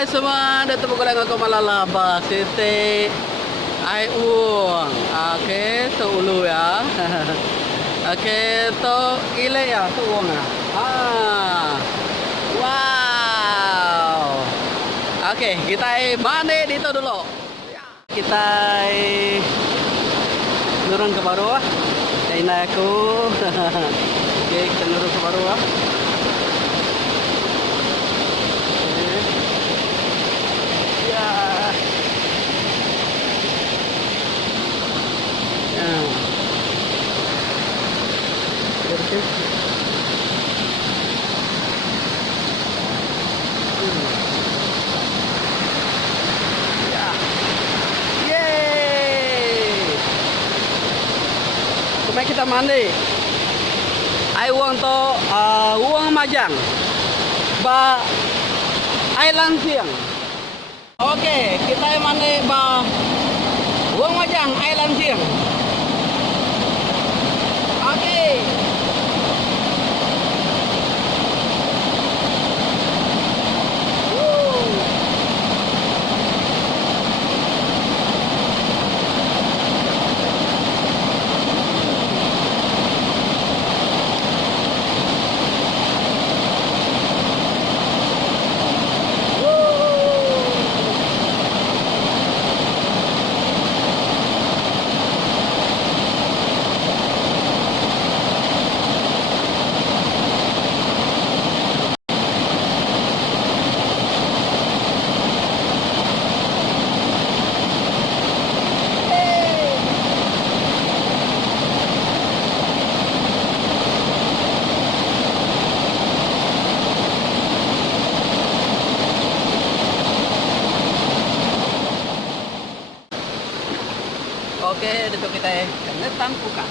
Hai semua, datang dengan aku Malalaba Siti ai uang. Oke, seulu ya. Oke, to ile ya, to uang ya. Wow. Oke, kita mandi di itu dulu. Kita nurun ke bawah. Ini aku. Oke, kita nurun ke bawah. Supaya kita mandi. Ai uang to uang majang. Ba ai langsing. Oke, kita mandi ba uang majang ai langsing. Oke. Oke, dito kita kenetan buka.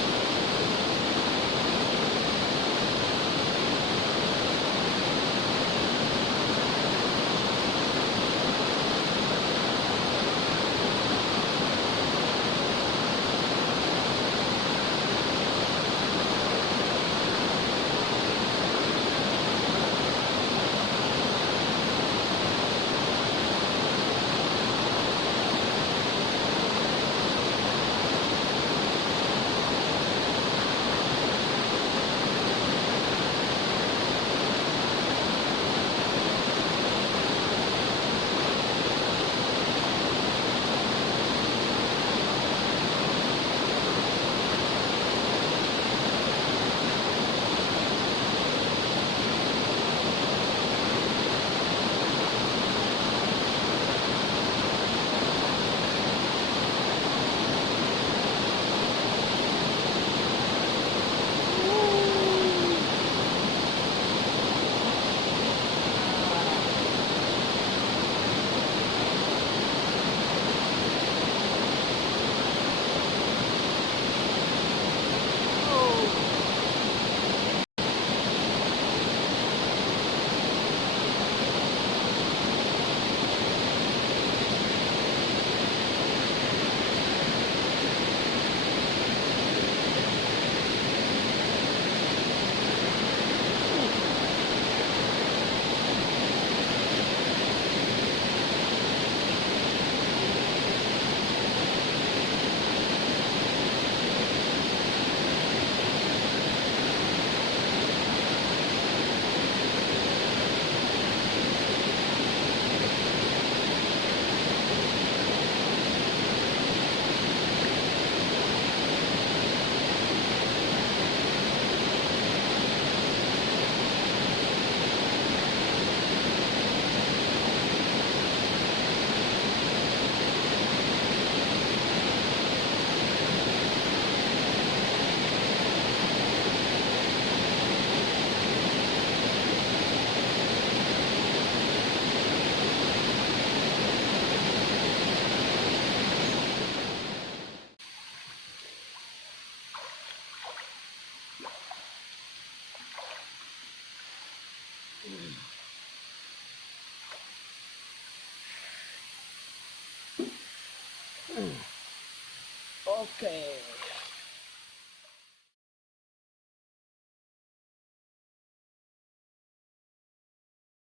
Oke.